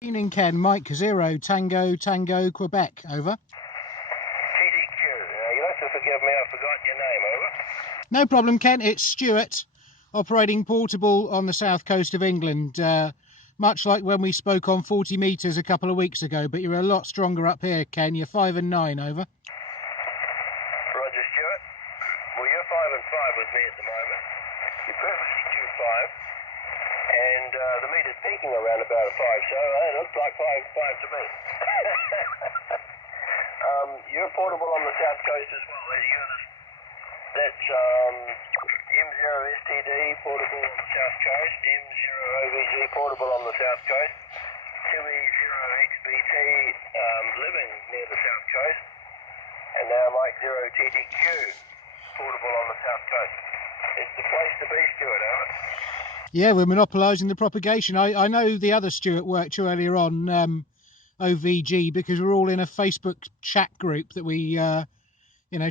Evening, Ken. Mike 0 Tango Tango Quebec. Over. TDQ. You'll have to forgive me, I've forgotten your name. Over. No problem, Ken. It's Stuart, operating portable on the south coast of England. Much like when we spoke on 40 metres a couple of weeks ago, but you're a lot stronger up here, Ken. You're 5 and 9. Over. Roger, Stuart. Well, you're 5 and 5 with me at the moment. You're perfectly due 5. And the meter's peaking around about a 5, so it looks like 5 to me. You're portable on the south coast as well. That's M0STD portable on the south coast, M0OVZ portable on the south coast, 2E0XBT living near the south coast, and now Mike 0TDQ portable on the south coast. It's the place to be, Stuart, over. Yeah, we're monopolising the propagation. I know the other Stuart worked you earlier on, OVG, because we're all in a Facebook chat group that we,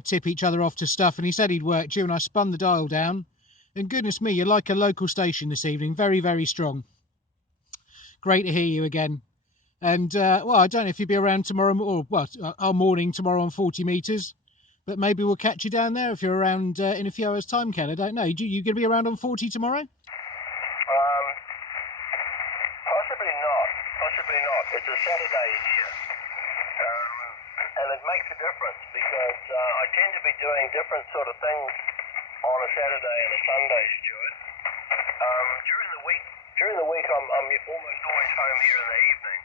tip each other off to stuff. And he said he'd worked you, and I spun the dial down. And goodness me, you're like a local station this evening. Very, very strong. Great to hear you again. And, I don't know if you'll be around tomorrow, our morning tomorrow on 40 metres. But maybe we'll catch you down there if you're around in a few hours' time, Ken. I don't know. You going to be around on 40 tomorrow? Possibly not. It's a Saturday here. And it makes a difference because I tend to be doing different sort of things on a Saturday and a Sunday, Stuart. During the week I'm almost always home here in the evening,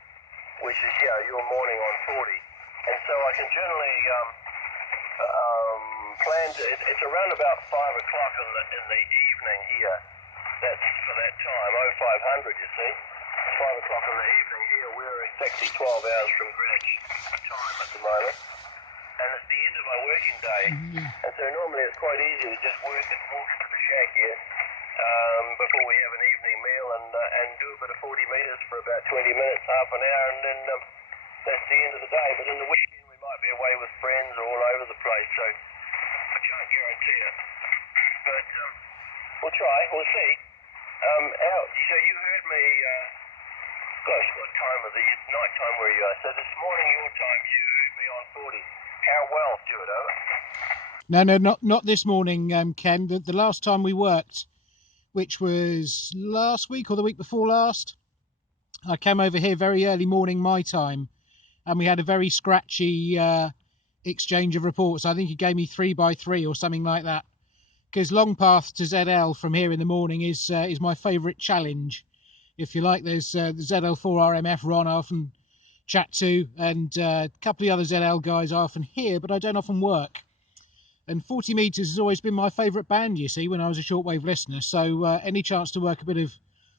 which is, your morning on 40. And so I can generally plan to, it's around about 5 o'clock in the evening here. That's for that time, 0500, you see. 5 o'clock in the evening here. We're exactly 12 hours from Greenwich time at the moment. And it's the end of my working day. And so normally it's quite easy to just walk to the shack here before we have an evening meal and do a bit of 40 metres for about 20 minutes, half an hour, and then that's the end of the day. But in the weekend we might be away with friends or all over the place, so I can't guarantee it. But we'll try, we'll see. So you heard me, gosh, what time of the night time were you? So this morning your time you heard me on 40. How well, Stuart, over? No, not this morning, Ken. The last time we worked, which was last week or the week before last, I came over here very early morning my time, and we had a very scratchy exchange of reports. I think he gave me 3x3 or something like that. Because long path to ZL from here in the morning is my favourite challenge, if you like. There's the ZL4RMF Ron I often chat to, and a couple of other ZL guys I often hear, but I don't often work. And 40 metres has always been my favourite band, you see, when I was a shortwave listener. So any chance to work a bit of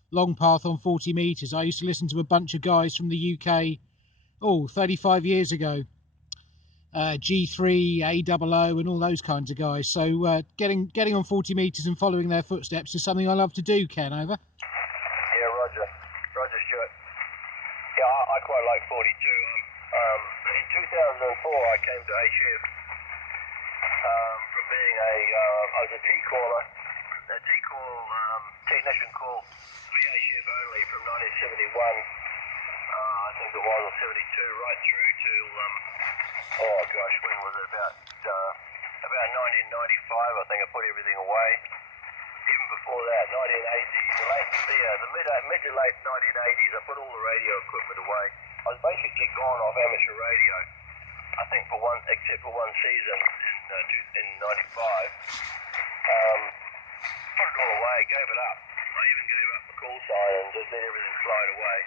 long path on 40 metres. I used to listen to a bunch of guys from the UK, 35 years ago. G3, AOO, and all those kinds of guys. So getting on 40 metres and following their footsteps is something I love to do, Ken, over. Yeah, Roger, Stuart. Yeah, I quite like 42. In 2004, I came to HF from being I was a T-caller, technician call, VHF only from 1971. I think it was, or 72, right through till, when was it? About 1995, I think I put everything away. Even before that, 1980, the mid to late 1980s, I put all the radio equipment away. I was basically gone off amateur radio, I think except for one season in 95. Put it all away, gave it up. I even gave up the call sign and just let everything slide away.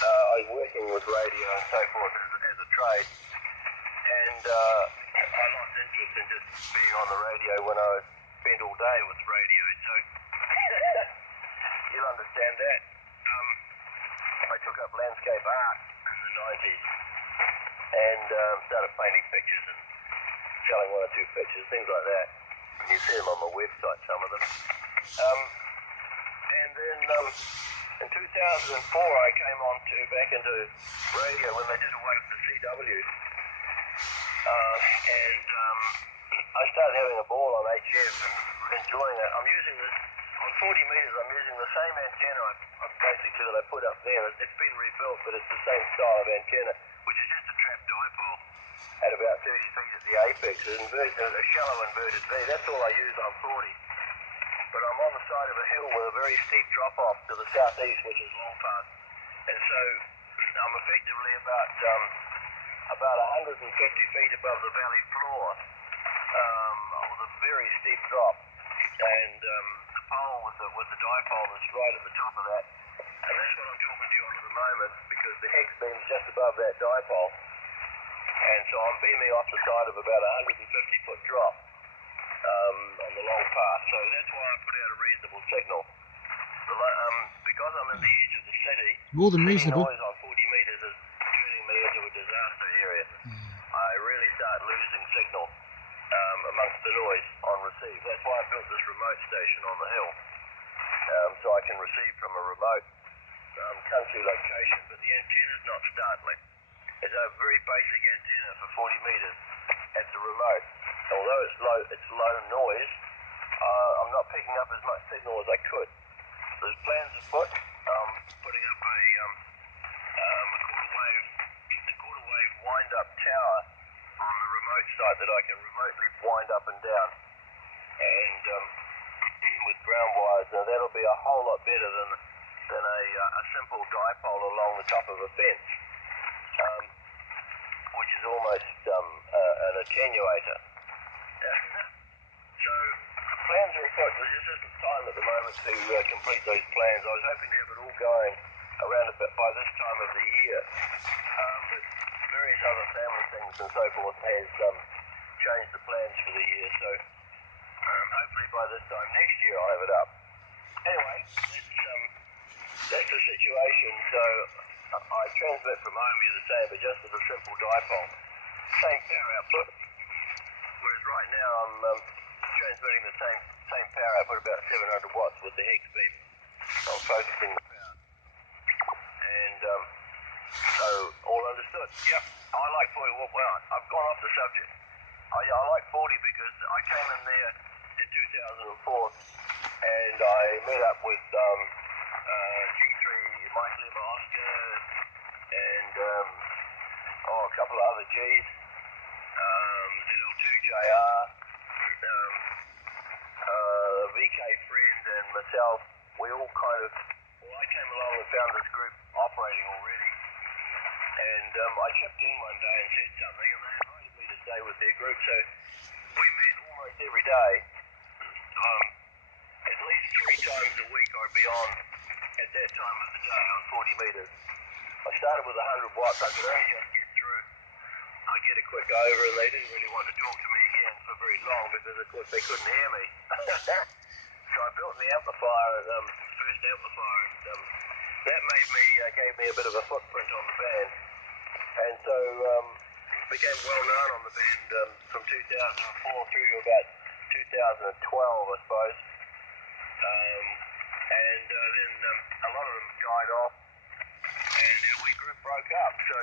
I was working with radio and so forth as a trade, and I lost interest in just being on the radio when I spent all day with radio, so you'll understand that. I took up landscape art in the 90s and started painting pictures and selling one or two pictures, things like that. You see them on my website, some of them. And then in 2004 I came back into radio when they did away with the CW. And I started having a ball on HF and enjoying it. I'm using this on 40 metres I'm using the same antenna basically that I put up there. It's been rebuilt, but it's the same style of antenna, which is just a trap dipole at about 30 feet at the apex. A shallow inverted V. That's all I use on 40. But I'm on the side of a hill with a very steep drop-off to the southeast, which is long pass. And so I'm effectively about 150 feet above the valley floor with a very steep drop. And the pole with the dipole is right at the top of that. And that's what I'm talking to you on at the moment, because the hex beam's just above that dipole. And so I'm beaming off the side of about 150-foot drop on the long path. So that's why I put out a reasonable signal. Because I'm in the edge of the city, more than reasonable. Noise on 40 metres is turning me into a disaster area. I really start losing signal amongst the noise on receive. That's why I built this remote station on the hill, so I can receive from a remote country location. But the antenna's not startling. It's a very basic antenna for 40 metres at the remote. Although it's low noise, I'm not picking up as much signal as I could. There's plans afoot, putting up a quarter wave wind-up tower on the remote site that I can remotely wind up and down, and with ground wires. Now that'll be a whole lot better than a simple dipole along the top of a fence, which is almost an attenuator. So the plans are afoot. There just isn't time at the moment to complete those plans. I was hoping to have it all going around by this time of the year, but various other family things and so forth has changed the plans for the year. So hopefully by this time next year I'll have it up. Anyway, that's the situation. So I transmit from home here the same, but just with a simple dipole. Same power output. Whereas right now I'm transmitting the same power output, about 700 watts with the hex beam. I'm focusing the power. And so, all understood. Yep, I like 40. Well, I've gone off the subject. I like 40 because I came in there in 2004 and I met up with G3 Mike Lima Oscar and a couple of other Gs. ZL3OZ, VK Friend and myself, we all I came along and found this group operating already. And I chipped in one day and said something, and they invited me to stay with their group. So we met almost every day. At least 3 times a week I'd be on at that time of the day on 40 metres. I started with 100 watts. I could only just get through. I get a quick over, and they didn't really want to talk to me again for very long because, of course, they couldn't hear me. So I built the amplifier, first amplifier, and that gave me a bit of a footprint on the band. And so became well known on the band from 2004 through to about 2012, I suppose. And then a lot of them died off, and our wee group broke up. So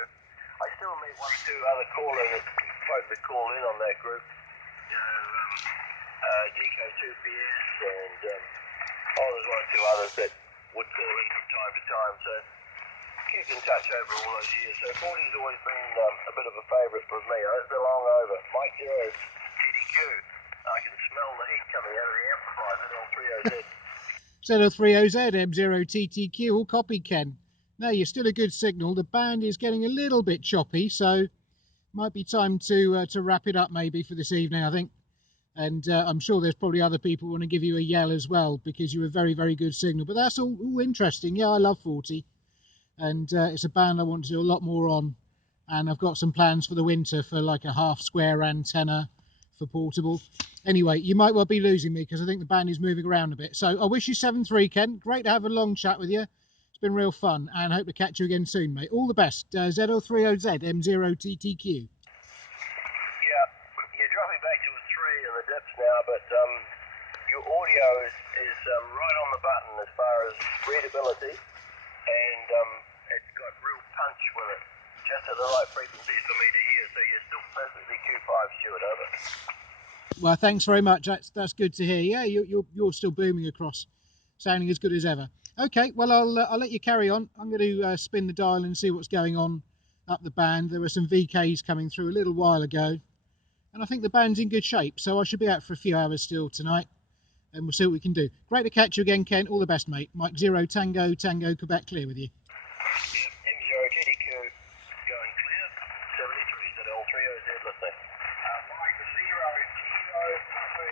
I still meet 1 or 2 other folk that call in on that group. DK2PS and there's 1 or 2 others that would call in from time to time. So kept in touch over all those years. So 40's always been a bit of a favourite for me. It's been long over. Mike Zero TDQ. I can smell the heat coming out of the amplifier. ZL3OZ. ZL3OZ, M0TTQ, all copy, Ken. No, you're still a good signal. The band is getting a little bit choppy, so might be time to wrap it up maybe for this evening, I think. And I'm sure there's probably other people who want to give you a yell as well, because you're a very, very good signal. But that's all interesting. Yeah, I love 40. And it's a band I want to do a lot more on. And I've got some plans for the winter for like a half-square antenna for portable. Anyway, you might well be losing me because I think the band is moving around a bit. So I wish you 7-3, Ken. Great to have a long chat with you. It's been real fun, and hope to catch you again soon, mate. All the best. ZL3OZ, M0TTQ. Yeah, you're dropping back to a 3 in the dips now, but your audio is right on the button as far as readability, and it's got real punch with it, just at the right frequencies for me to hear. So you're still perfectly Q5, Stuart, over. Well, thanks very much. That's good to hear. Yeah, you're still booming across sounding as good as ever. Okay, well I'll let you carry on. I'm going to spin the dial and see what's going on up the band. There were some VKs coming through a little while ago, and I think the band's in good shape. So I should be out for a few hours still tonight, and we'll see what we can do. Great to catch you again, Ken. All the best, mate. Mike 0 Tango Tango Quebec clear with you. Yep, M0GDQ going clear. 73 ZL3OZ listening. Mike 0 Kilo Papa